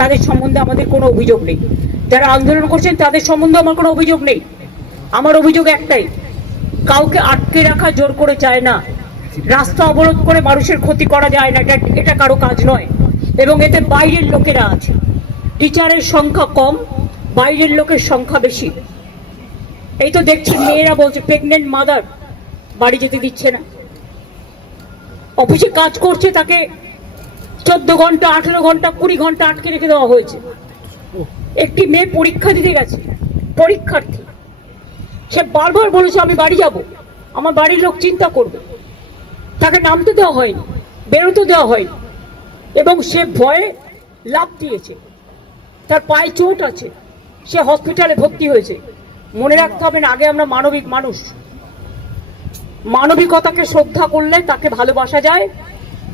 তাদের সম্বন্ধে আমাদের কোনো অভিযোগ নেই যারা আন্দোলন করছেন তাদের সম্বন্ধে আমার কোনো অভিযোগ নেই আমার অভিযোগ একটাই কাউকে আটকে রাখা জোর করে চায় না রাস্তা অবরোধ করে মানুষের ক্ষতি করা যায় না এটা এটা কারো কাজ নয় এবং এতে বাইরের লোকেরা আছে টিচারের সংখ্যা কম বাইরের লোকের সংখ্যা বেশি এই তো দেখছি মেয়েরা বলছে প্রেগনেন্ট মাদার বাড়ি যেতে দিচ্ছে না অফিসে কাজ করছে তাকে চোদ্দ ঘন্টা আঠেরো ঘন্টা কুড়ি ঘন্টা আটকে রেখে দেওয়া হয়েছে একটি মেয়ে পরীক্ষা দিতে গেছে পরীক্ষার্থী সে বারবার বলেছে আমি বাড়ি যাব আমার বাড়ির লোক চিন্তা করবে তাকে নামতে দেওয়া হয়নি বেরোতে দেওয়া হয়নি এবং সে ভয়ে লাভ দিয়েছে তার পায়ে চোট আছে সে হসপিটালে ভর্তি হয়েছে মনে রাখতে হবে না আগে আমরা মানবিক মানুষ মানবিকতাকে শ্রদ্ধা করলে তাকে ভালোবাসা যায়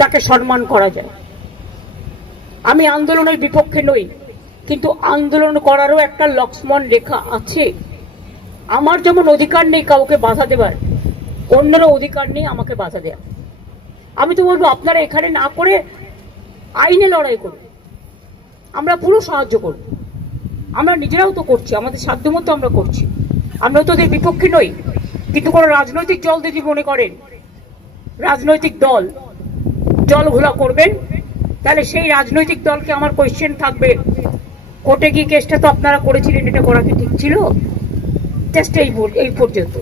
তাকে সম্মান করা যায় আমি আন্দোলনের বিপক্ষে নই কিন্তু আন্দোলন করারও একটা লক্ষ্মণ রেখা আছে আমার যেমন অধিকার নেই কাউকে বাধা দেবার অন্যেরও অধিকার নেই আমাকে বাধা দেয়া আমি তো বলবো আপনারা এখানে না করে আইনে লড়াই করুন আমরা পুরো সাহায্য করব আমরা নিজেরাও তো করছি আমাদের সাধ্য মতো আমরা করছি আমরা তো ওদের বিপক্ষে নই কিন্তু কোনো রাজনৈতিক দল যদি মনে করেন রাজনৈতিক দল জল ঘোলা করবেন তাহলে সেই রাজনৈতিক দলকে আমার কোয়েশ্চেন থাকবে কোর্টে গিয়ে কেসটা তো আপনারা করেছিলেন এটা করা কি ঠিক ছিল জাস্ট এই এই পর্যন্ত